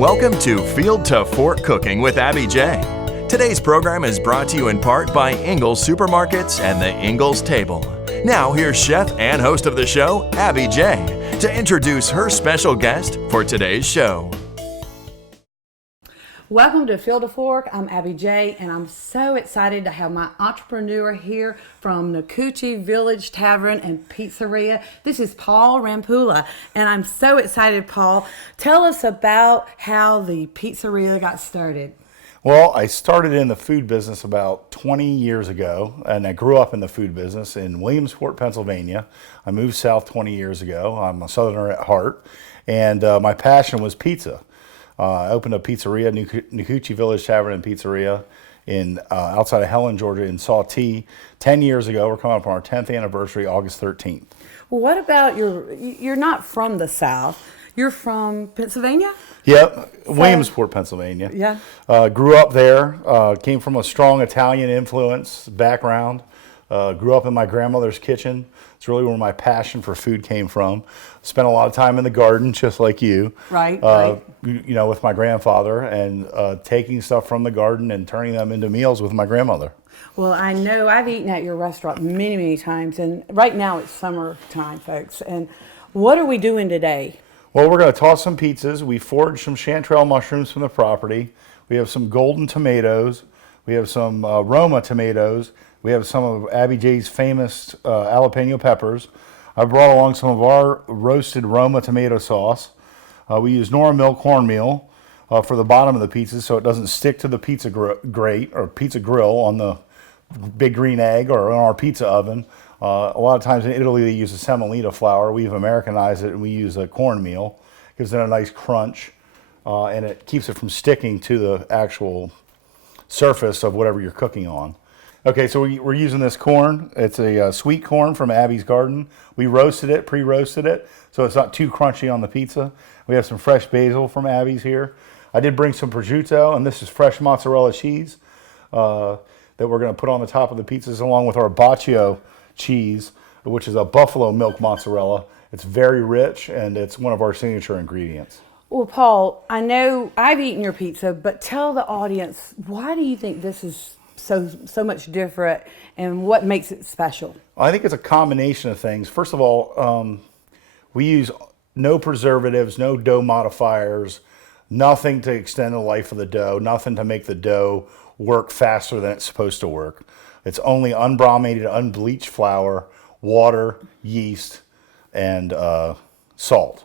Welcome to Field to Fork Cooking with Abby J. Today's program is brought to you in part by Ingles Supermarkets and the Ingles Table. Now here's chef and host of the show, Abby J, to introduce her special guest for today's show. Welcome to Field to Fork. I'm Abby J, and I'm so excited to have my entrepreneur here from Nacoochee Village Tavern and Pizzeria. This is Paul Rampula, and I'm so excited, Paul. Tell us about how the pizzeria got started. Well, I started in the food business about 20 years ago, and I grew up in the food business in Williamsport, Pennsylvania. I moved south 20 years ago. I'm a Southerner at heart, and my passion was pizza. I opened a pizzeria, Nacoochee Village Tavern and Pizzeria, in outside of Helen, Georgia, in Sawtee 10 years ago. We're coming up on our 10th anniversary, August 13th. Well, what about you're not from the South. You're from Pennsylvania? Yep, Williamsport, Pennsylvania. Yeah. Grew up there, came from a strong Italian influence background. Grew up in my grandmother's kitchen. It's really where my passion for food came from. Spent a lot of time in the garden, just like you. Right. You know, with my grandfather, and taking stuff from the garden and turning them into meals with my grandmother. Well, I know I've eaten at your restaurant many, many times, and right now it's summertime, folks. And what are we doing today? Well, we're going to toss some pizzas. We foraged some chanterelle mushrooms from the property. We have some golden tomatoes. We have some Roma tomatoes. We have some of Abby J's famous jalapeno peppers. I brought along some of our roasted Roma tomato sauce. We use Nora Mill cornmeal for the bottom of the pizza so it doesn't stick to the pizza grate or pizza grill on the big green egg or on our pizza oven. A lot of times in Italy they use a semolina flour. We've Americanized it and we use a cornmeal. Gives it a nice crunch and it keeps it from sticking to the actual surface of whatever you're cooking on. Okay, so we're using this corn. It's a sweet corn from Abby's garden. We roasted it, pre-roasted it, so it's not too crunchy on the pizza. We have some fresh basil from Abby's here. I did bring some prosciutto, and this is fresh mozzarella cheese that we're going to put on the top of the pizzas, along with our Baccio cheese, which is a buffalo milk mozzarella. It's very rich, and it's one of our signature ingredients. Well, Paul, I know I've eaten your pizza, but tell the audience, why do you think this is so much different, and what makes it special? I think it's a combination of things. First of all, we use no preservatives, no dough modifiers, nothing to extend the life of the dough, nothing to make the dough work faster than it's supposed to work. It's only unbrominated, unbleached flour, water, yeast, and salt.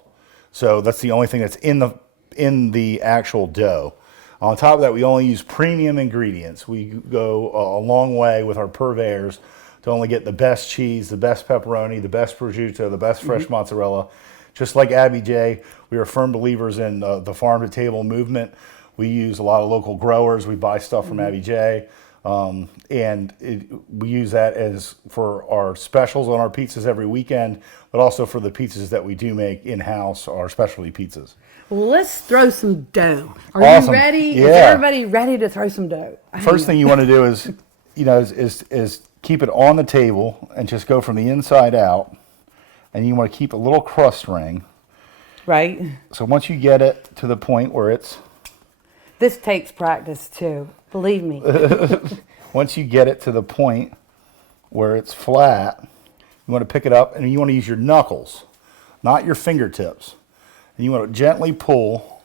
So that's the only thing that's in the actual dough. On top of that, we only use premium ingredients. We go a long way with our purveyors to only get the best cheese, the best pepperoni, the best prosciutto, the best fresh mozzarella. Just like Abby J, we are firm believers in the farm-to-table movement. We use a lot of local growers. We buy stuff from Abby J, we use that as for our specials on our pizzas every weekend, but also for the pizzas that we do make in-house, our specialty pizzas. Well, let's throw some dough. Are Awesome. You ready? Yeah. Is everybody ready to throw some dough? First thing you want to do is, is keep it on the table and just go from the inside out. And you want to keep a little crust ring. Right. So once you get it to the point where it's... This takes practice too, believe me. Once you get it to the point where it's flat, you want to pick it up and you want to use your knuckles, not your fingertips. And you want to gently pull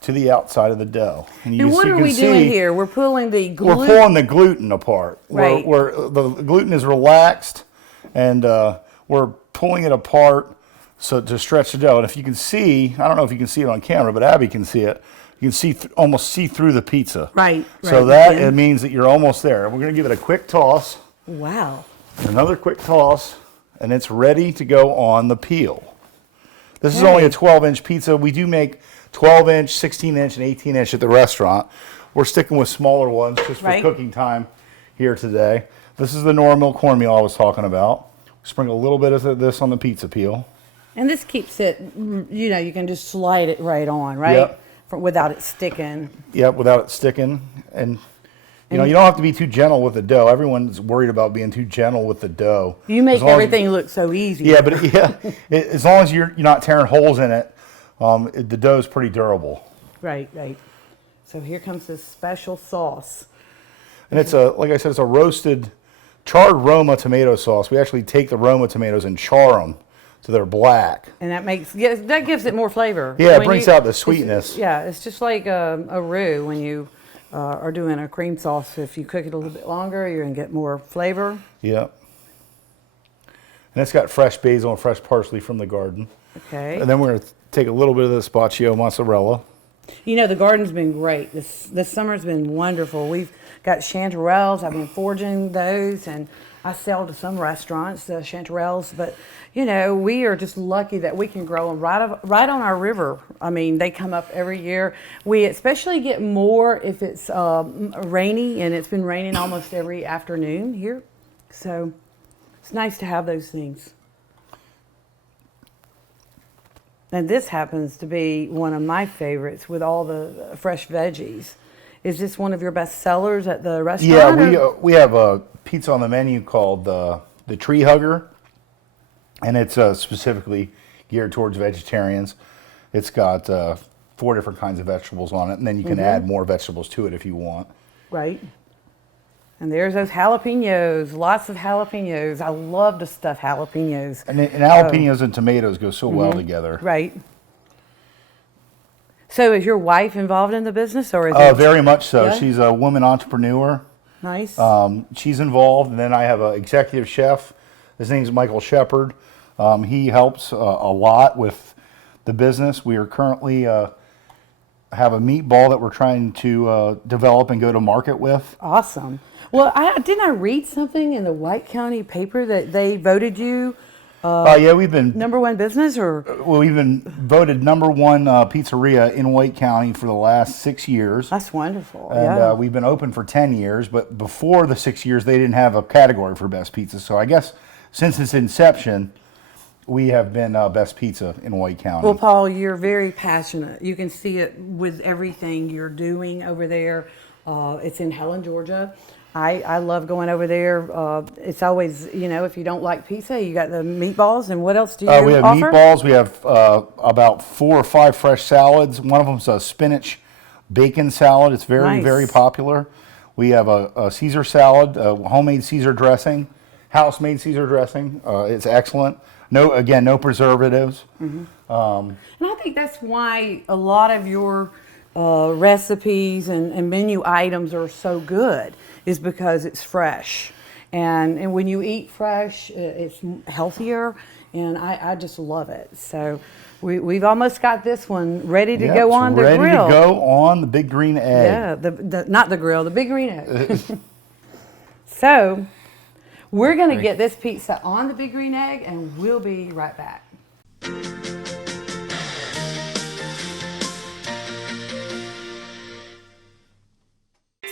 to the outside of the dough. And what are we doing here? We're pulling the gluten? We're pulling the gluten apart. Right. Where the gluten is relaxed, and we're pulling it apart so to stretch the dough. And if you can see, I don't know if you can see it on camera, but Abby can see it. You can see almost see through the pizza. Right. So it means that you're almost there. We're going to give it a quick toss. Wow. Another quick toss, and it's ready to go on the peel. This is only a 12-inch pizza. We do make 12-inch, 16-inch, and 18-inch at the restaurant. We're sticking with smaller ones just for cooking time here today. This is the Nora Mill cornmeal I was talking about. Sprinkle a little bit of this on the pizza peel. And this keeps it, you can just slide it right on, right? Yep. Without it sticking. Yep, without it sticking. And you don't have to be too gentle with the dough. Everyone's worried about being too gentle with the dough. You make everything look so easy. Yeah, but as long as you're not tearing holes in it, the dough's pretty durable. Right, right. So here comes this special sauce. And it's like I said, it's a roasted, charred Roma tomato sauce. We actually take the Roma tomatoes and char them so they're black. And that gives it more flavor. Yeah, it brings out the sweetness. It's just like a roux when you are doing a cream sauce. If you cook it a little bit longer, you're going to get more flavor. Yep. And it's got fresh basil and fresh parsley from the garden. Okay. And then we're going to take a little bit of the spaccio mozzarella. You know, the garden's been great. This summer's been wonderful. We've got chanterelles. I've been foraging those, and I sell to some restaurants the chanterelles. But, you know, we are just lucky that we can grow them right on our river. I mean, they come up every year. We especially get more if it's rainy, and it's been raining almost every afternoon here. So it's nice to have those things. And this happens to be one of my favorites with all the fresh veggies. Is this one of your best sellers at the restaurant? Yeah, we have a pizza on the menu called the Tree Hugger, and it's specifically geared towards vegetarians. It's got 4 different kinds of vegetables on it, and then you can add more vegetables to it if you want. Right. And there's those jalapenos, lots of jalapenos. I love to stuff jalapenos. And jalapenos and tomatoes go so well together. Right. So is your wife involved in the business, or is it? Very much so. Yeah? She's a woman entrepreneur. Nice. She's involved, and then I have an executive chef. His name's Michael Shepard. He helps a lot with the business. We are currently have a meatball that we're trying to develop and go to market with. Awesome. Well, didn't I read something in the White County paper that they voted you Yeah, we've been #1 business, or? Well, we've been voted #1 pizzeria in White County for the last 6 years. That's wonderful. And we've been open for 10 years, but before the 6 years, they didn't have a category for best pizza. So I guess since its inception, we have been best pizza in White County. Well, Paul, you're very passionate. You can see it with everything you're doing over there. It's in Helen, Georgia. I love going over there. It's always, you know, if you don't like pizza, you got the meatballs. And what else do you we have offer? Meatballs. We have about 4 or 5 fresh salads. One of them's a spinach bacon salad. It's very, Nice. very popular. We have a Caesar salad, a homemade Caesar dressing, house-made Caesar dressing. It's excellent. No preservatives. And I think that's why a lot of your recipes and menu items are so good, is because it's fresh. And when you eat fresh, it's healthier, and I just love it. So we've almost got this one ready to go on the grill. Ready to go on the Big Green Egg. Yeah, not the grill, the Big Green Egg. So we're going to get this pizza on the Big Green Egg, and we'll be right back.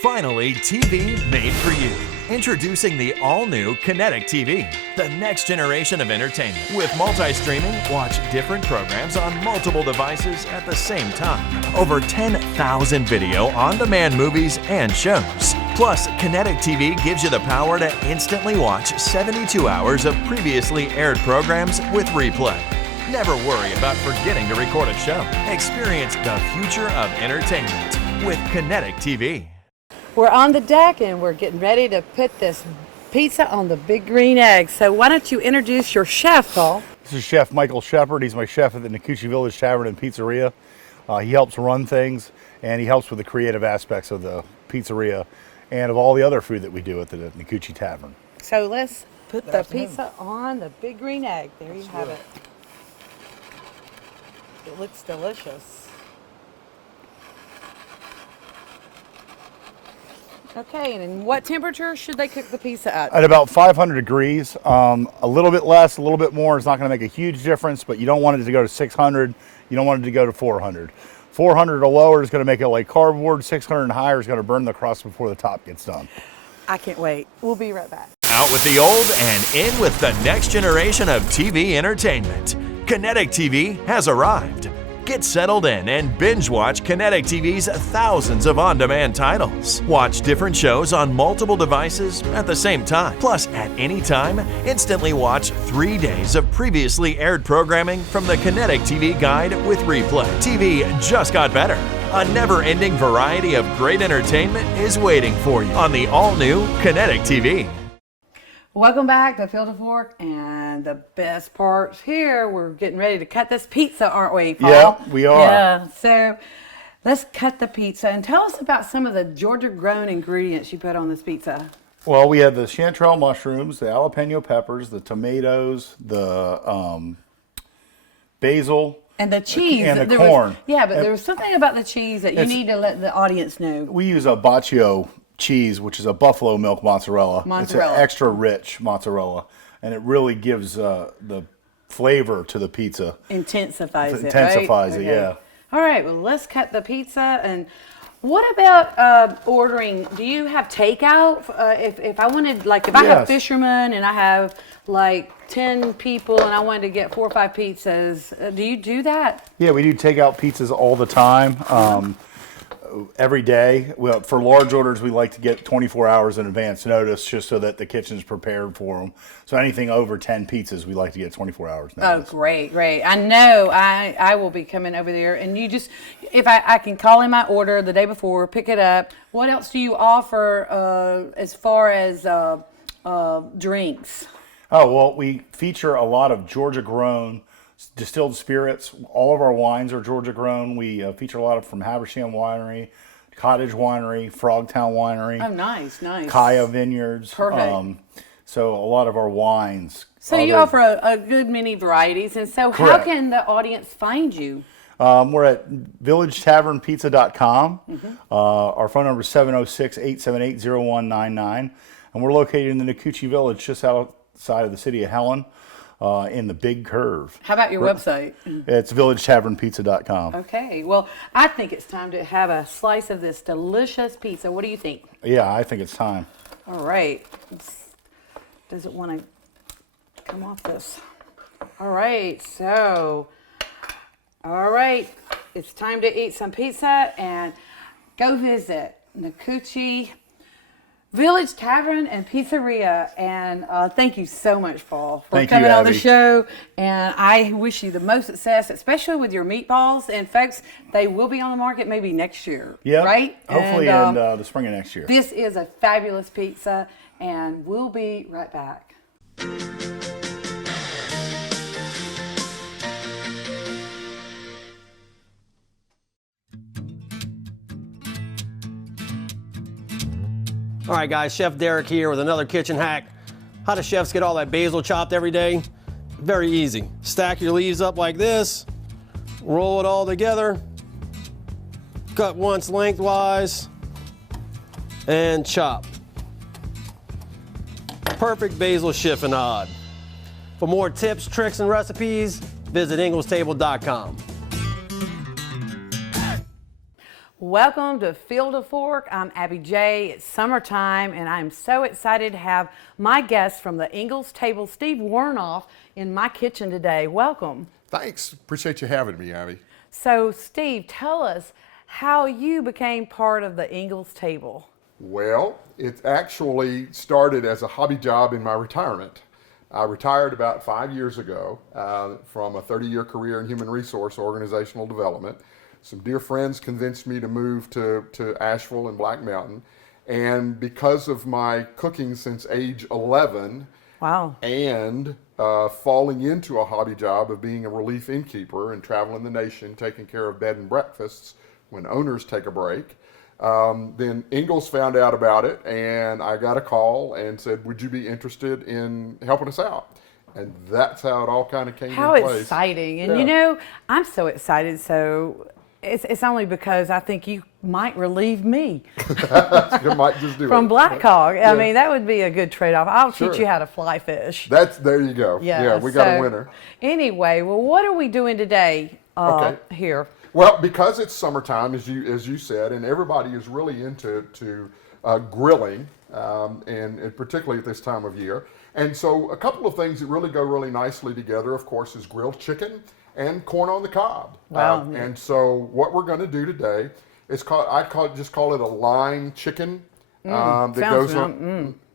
Finally, TV made for you. Introducing the all-new Kinetic TV, the next generation of entertainment. With multi-streaming, watch different programs on multiple devices at the same time. Over 10,000 video on-demand movies and shows. Plus, Kinetic TV gives you the power to instantly watch 72 hours of previously aired programs with replay. Never worry about forgetting to record a show. Experience the future of entertainment with Kinetic TV. We're on the deck, and we're getting ready to put this pizza on the Big Green Egg. So why don't you introduce your chef, Paul? This is Chef Michael Shepard. He's my chef at the Nakuchi Village Tavern and Pizzeria. He helps run things, and he helps with the creative aspects of the pizzeria and of all the other food that we do at the Nakuchi Tavern. So let's put the pizza on the Big Green Egg. There you have it. It looks delicious. Okay, and what temperature should they cook the pizza at? At about 500 degrees. A little bit less, a little bit more is not going to make a huge difference, but you don't want it to go to 600. You don't want it to go to 400. 400 or lower is going to make it like cardboard. 600 and higher is going to burn the crust before the top gets done. I can't wait. We'll be right back. Out with the old and in with the next generation of TV entertainment. Kinetic TV has arrived. Get settled in and binge watch Kinetic TV's thousands of on-demand titles. Watch different shows on multiple devices at the same time. Plus, at any time, instantly watch 3 days of previously aired programming from the Kinetic TV Guide with replay. TV just got better. A never-ending variety of great entertainment is waiting for you on the all-new Kinetic TV. Welcome back to Field to Fork, and the best part's here. We're getting ready to cut this pizza, aren't we, Paul? Yeah, we are. Yeah, so let's cut the pizza, and tell us about some of the Georgia-grown ingredients you put on this pizza. Well, we have the chanterelle mushrooms, the jalapeno peppers, the tomatoes, the basil, And the cheese. and the There corn. But there was something about the cheese that you need to let the audience know. We use a Baccio cheese, which is a buffalo milk mozzarella. It's an Mozzarella. extra rich mozzarella, and it really gives the flavor to the pizza. Intensifies it, Intensifies right? it, yeah. All right, well, let's cut the pizza. And what about ordering? Do you have takeout? If I wanted, like, if I have Yes. fishermen and I have like 10 people and I wanted to get 4 or 5 pizzas, do you do that? Yeah, we do takeout pizzas all the time, every day. Well, for large orders, we like to get 24 hours in advance notice just so that the kitchen's prepared for them. So anything over 10 pizzas, we like to get 24 hours Oh, notice. great. I know I will be coming over there, and you just, if I can call in my order the day before, pick it up. What else do you offer as far as drinks? Oh, well, we feature a lot of Georgia-grown distilled spirits. All of our wines are Georgia-grown. We feature a lot of from Habersham Winery, Cottage Winery, Frogtown Winery, Oh, nice. Kaya Vineyards. Perfect. So a lot of our wines. So you offer a good many varieties, and so how Correct. can the audience find you? We're at villagetavernpizza.com. Mm-hmm. Our phone number is 706-878-0199. And we're located in the Nakuchi Village, just outside of the city of Helen, in the Big Curve. How about your website? It's villagetavernpizza.com. Okay, well, I think it's time to have a slice of this delicious pizza. What do you think? Yeah, I think it's time. All right. Does it want to come off this? All right, it's time to eat some pizza and go visit Nakuchi Village Tavern and Pizzeria. And thank you so much, Paul, for Thank you, coming on the Abby. show. And I wish you the most success, especially with your meatballs. And folks, they will be on the market maybe next year, Yeah, right? hopefully And, in the spring of next year. this is a fabulous pizza, and we'll be right back. All right, guys, Chef Derek here with another kitchen hack. How do chefs get all that basil chopped every day? Very easy. Stack your leaves up like this, roll it all together, cut once lengthwise, and chop. Perfect basil chiffonade. For more tips, tricks, and recipes, visit inglestable.com. Welcome to Field to Fork. I'm Abby J. It's summertime, and I'm so excited to have my guest from the Ingles Table, Steve Warnoff, in my kitchen today. Welcome. Thanks. Appreciate you having me, Abby. So, Steve, tell us how you became part of the Ingles Table. Well, it actually started as a hobby job in my retirement. I retired about 5 years ago from a 30-year career in human resource organizational development. Some dear friends convinced me to move to Asheville and Black Mountain. And because of my cooking since age 11, Wow. and falling into a hobby job of being a relief innkeeper and traveling the nation, taking care of bed and breakfasts when owners take a break, then Ingles found out about it, and I got a call and said, would you be interested in helping us out? And that's how it all kind of came How in place. exciting. And Yeah. you know, I'm so excited. So it's only because I think you might relieve me You might just do from it. Black Hog. I Yeah. mean, that would be a good trade-off. I'll Sure. teach you how to fly fish. There you go. Yeah, we got a so winner. Anyway, well, what are we doing today Okay. here? Well, because it's summertime, as you said, and everybody is really into grilling, and particularly at this time of year. And so a couple of things that really go really nicely together, of course, is grilled chicken and corn on the cob. Wow. And so what we're going to do today is just call it a line chicken that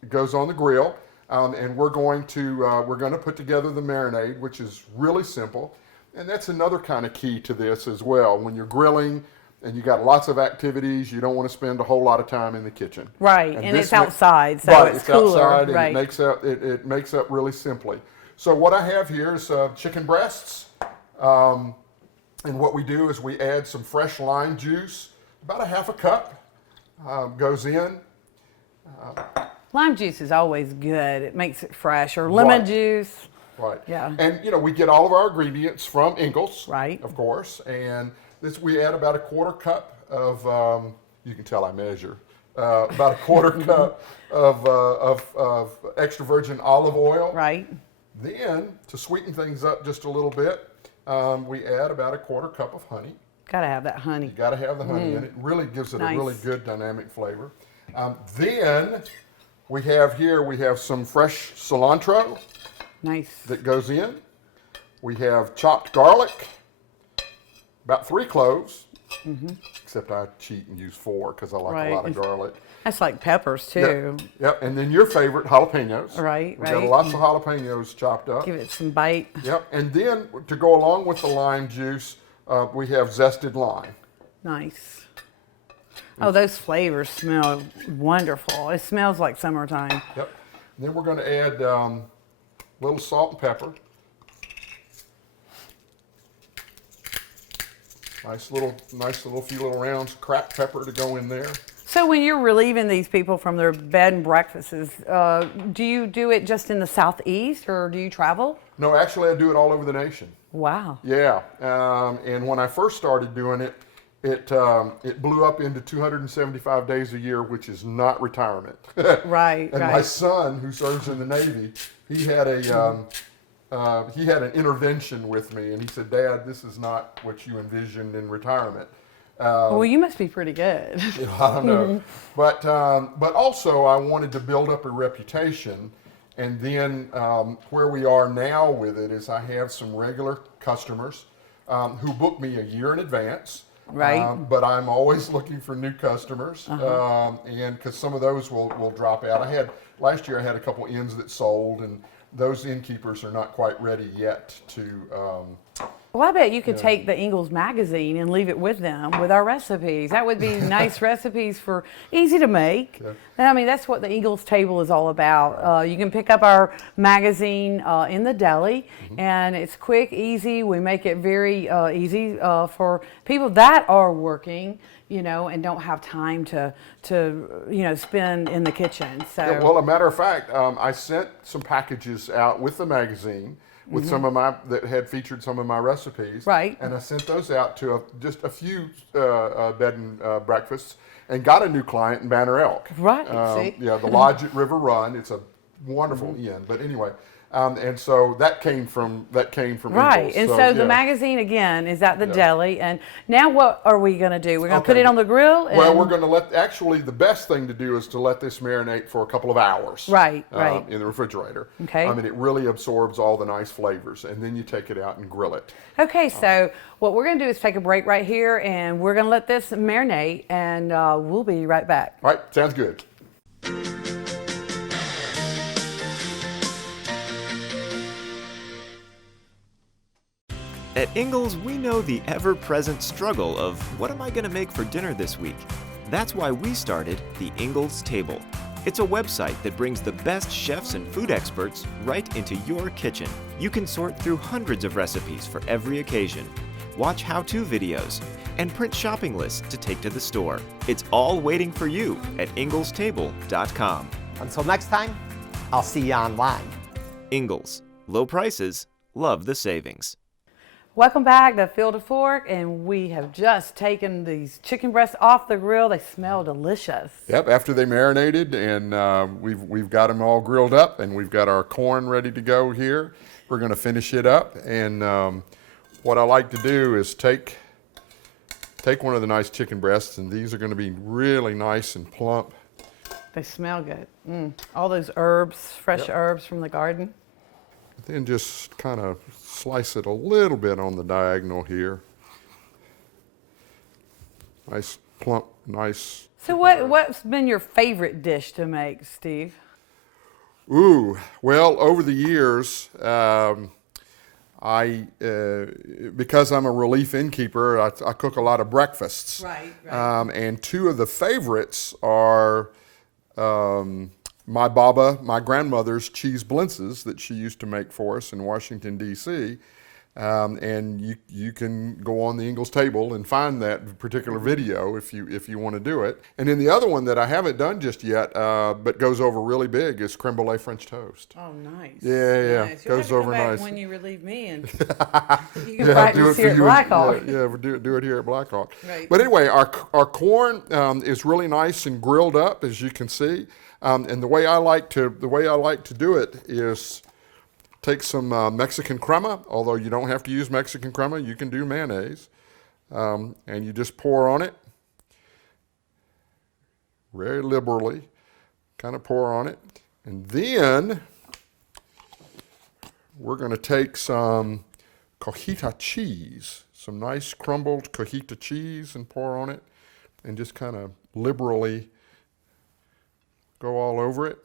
goes on the grill. And we're going to put together the marinade, which is really simple. And that's another kind of key to this as well. When you're grilling, and you got lots of activities. You don't want to spend a whole lot of time in the kitchen. Right, and this it's outside, so right, it's cooler. outside, and right. it makes up really simply. So what I have here is chicken breasts, and what we do is we add some fresh lime juice, about a half a cup goes in. Lime juice is always good. It makes it fresh, or lemon Right. juice. Right. Yeah. And we get all of our ingredients from Ingles. Right. Of course. And this we add about a quarter cup of you can tell I measure about a quarter cup of extra virgin olive oil. Right. Then to sweeten things up just a little bit, we add about a quarter cup of honey. Gotta have that honey. You got to have the honey in it. Really gives it Nice. a really good dynamic flavor. Then we have some fresh cilantro Nice. that goes in. We have chopped garlic, about 3 cloves, except I cheat and use 4 because I like Right. a lot of garlic. That's like peppers too. Yep, and then your favorite, jalapenos. Right, We got right. lots of jalapenos chopped up. Give it some bite. Yep, and then to go along with the lime juice, we have zested lime. Nice. Oh, those flavors smell wonderful. It smells like summertime. Yep. And then we're going to add a little salt and pepper. Nice little few little rounds of cracked pepper to go in there. So when you're relieving these people from their bed and breakfasts, do you do it just in the southeast, or do you travel? No, actually, I do it all over the nation. Wow. Yeah, and when I first started doing it, it blew up into 275 days a year, which is not retirement. Right. And right. my son, who serves in the Navy, he had an intervention with me, and he said, "Dad, this is not what you envisioned in retirement." Well, you must be pretty good. I don't know, but also I wanted to build up a reputation, and then where we are now with it is I have some regular customers who book me a year in advance. Right. But I'm always looking for new customers, and because some of those will drop out. Last year I had a couple inns that sold, and those innkeepers are not quite ready yet to. Well, I bet you could take the Ingles magazine and leave it with them with our recipes. That would be nice recipes for easy to make. Yeah. And I mean, that's what the Ingles table is all about. You can pick up our magazine in the deli, and it's quick, easy. We make it very easy for people that are working, and don't have time to spend in the kitchen. So. Yeah, well, a matter of fact, I sent some packages out with the magazine with some of that had featured some of my recipes. Right. And I sent those out to just a few bed and breakfasts, and got a new client in Banner Elk. Right, see? Yeah, the Lodge at River Run. It's a wonderful inn. But anyway, and so that came from Right, Ingles. and so yeah. the magazine again is at the deli, and now what are we going to do? We're going to put Okay. it on the grill. And Well, we're going to actually the best thing to do is to let this marinate for a couple of hours. Right. In the refrigerator. Okay. I mean, it really absorbs all the nice flavors, and then you take it out and grill it. Okay, so what we're going to do is take a break right here, and we're going to let this marinate, and we'll be right back. All right, sounds good. At Ingles, we know the ever-present struggle of what am I going to make for dinner this week? That's why we started the Ingles Table. It's a website that brings the best chefs and food experts right into your kitchen. You can sort through hundreds of recipes for every occasion, watch how-to videos, and print shopping lists to take to the store. It's all waiting for you at inglestable.com. Until next time, I'll see you online. Ingles. Low prices, love the savings. Welcome back to Field to Fork, and we have just taken these chicken breasts off the grill. They smell delicious. Yep. After they marinated, and we've got them all grilled up, and we've got our corn ready to go here. We're going to finish it up, and what I like to do is take one of the nice chicken breasts, and these are going to be really nice and plump. They smell good. All those herbs, fresh herbs from the garden. Then just kind of slice it a little bit on the diagonal here. Nice, plump, nice. So what's been your favorite dish to make, Steve? Ooh, well, over the years, because I'm a relief innkeeper, I cook a lot of breakfasts. Right. And two of the favorites are my Baba, my grandmother's cheese blintzes that she used to make for us in Washington, D.C. And you can go on the Ingalls Table and find that particular video if you want to do it. And then the other one that I haven't done just yet, but goes over really big, is creme brulee French toast. Oh, nice. Yeah. Nice. You'll Goes have to over come back nice. when you relieve me, and you can practice here at you. Blackhawk. Yeah, we'll do it here at Blackhawk. Right. But anyway, our corn is really nice and grilled up, as you can see. And the way I like to do it is take some Mexican crema, although you don't have to use Mexican crema, you can do mayonnaise. And you just pour on it very liberally, kind of pour on it. And then we're going to take some cojita cheese, some nice crumbled cojita cheese, and pour on it, and just kind of liberally go all over it.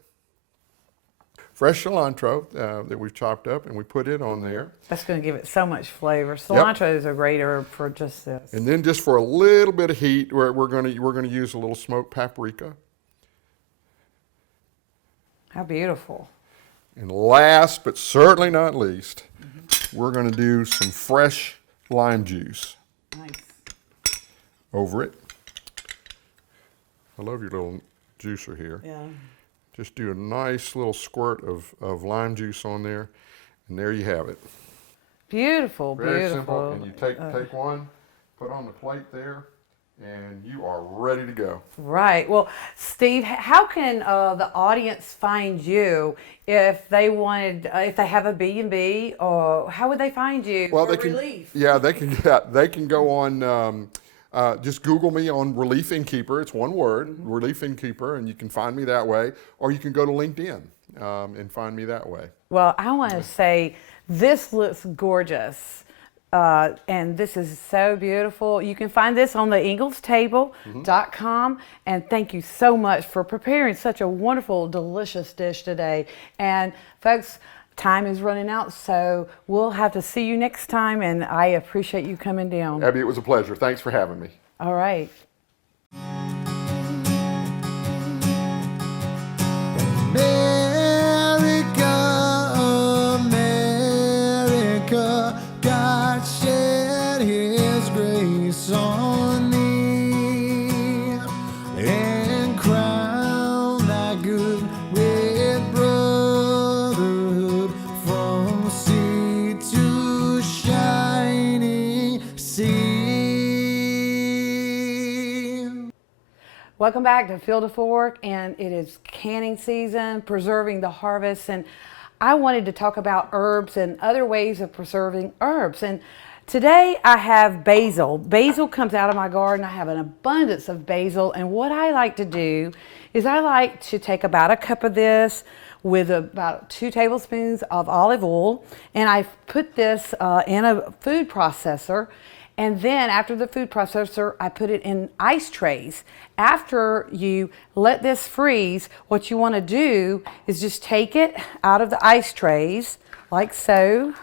Fresh cilantro that we've chopped up, and we put it on there. That's going to give it so much flavor. Cilantro is a great herb for just this. And then just for a little bit of heat, we're going to use a little smoked paprika. How beautiful. And last but certainly not least, we're going to do some fresh lime juice Nice. over it. I love your little juicer here. Yeah. Just do a nice little squirt of lime juice on there, and there you have it. Beautiful, Very beautiful. simple. And you take one, put on the plate there, and you are ready to go. Right. Well, Steve, how can the audience find you if they wanted, if they have a B&B, or how would they find you Well, for they can. relief? Yeah, they can go on. Just Google me on Relief Innkeeper. It's one word, Relief Innkeeper, and you can find me that way. Or you can go to LinkedIn and find me that way. Well, I want to say this looks gorgeous. And this is so beautiful. You can find this on the inglestable.com. And thank you so much for preparing such a wonderful, delicious dish today. And folks, time is running out, so we'll have to see you next time. And I appreciate you coming down. Abby, it was a pleasure. Thanks for having me. All right. America, God shed His grace on thee and crown thy good with brotherhood from sea to shining sea. Welcome back to Field to Fork, and it is canning season, preserving the harvest, and I wanted to talk about herbs and other ways of preserving herbs. And today I have basil. Basil comes out of my garden. I have an abundance of basil, and what I like to do is I like to take about a cup of this with about 2 tablespoons of olive oil, and I put this in a food processor. And then after the food processor, I put it in ice trays. After you let this freeze, what you want to do is just take it out of the ice trays, like so,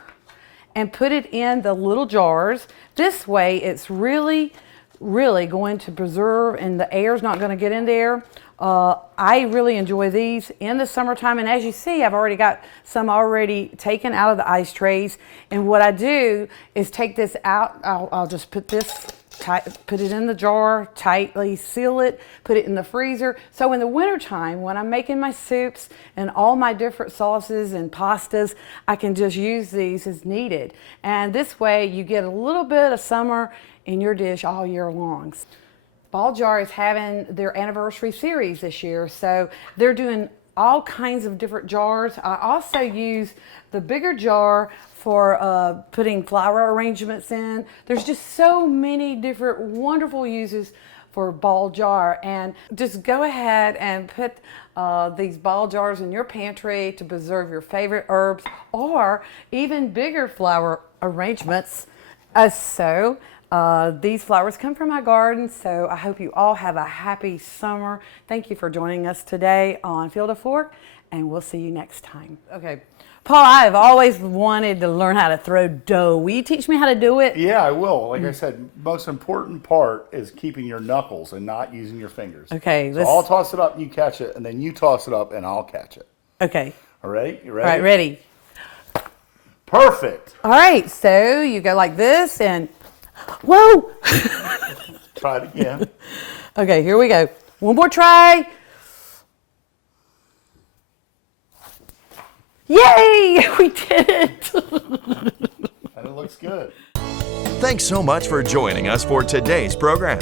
and put it in the little jars. This way, it's really going to preserve, and the air's not going to get in there. I really enjoy these in the summertime, and as you see, I've already got some already taken out of the ice trays. And what I do is take this out. I'll just put this put it in the jar, tightly seal it, put it in the freezer. So in the wintertime, when I'm making my soups and all my different sauces and pastas, I can just use these as needed. And this way, you get a little bit of summer in your dish all year long. Ball Jar is having their anniversary series this year, so they're doing all kinds of different jars. I also use the bigger jar for putting flower arrangements in. There's just so many different wonderful uses for Ball Jar, and just go ahead and put these Ball Jars in your pantry to preserve your favorite herbs or even bigger flower arrangements. These flowers come from my garden, so I hope you all have a happy summer. Thank you for joining us today on Field to Fork, and we'll see you next time. Okay, Paul, I have always wanted to learn how to throw dough. Will you teach me how to do it? Yeah, I will. Like I said, most important part is keeping your knuckles and not using your fingers. Okay, So I'll toss it up, you catch it, and then you toss it up, and I'll catch it. Okay. All right? You All ready? right, ready. Perfect. All right, so you go like this and, whoa. Try it again. Okay, here we go. One more try. Yay! We did it! And it looks good. Thanks so much for joining us for today's program.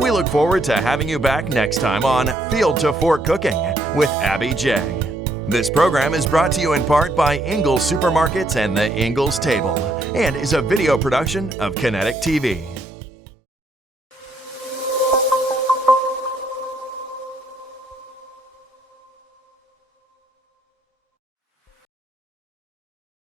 We look forward to having you back next time on Field to Fork Cooking with Abby J. This program is brought to you in part by Ingles Supermarkets and the Ingles Table and is a video production of Kinetic TV.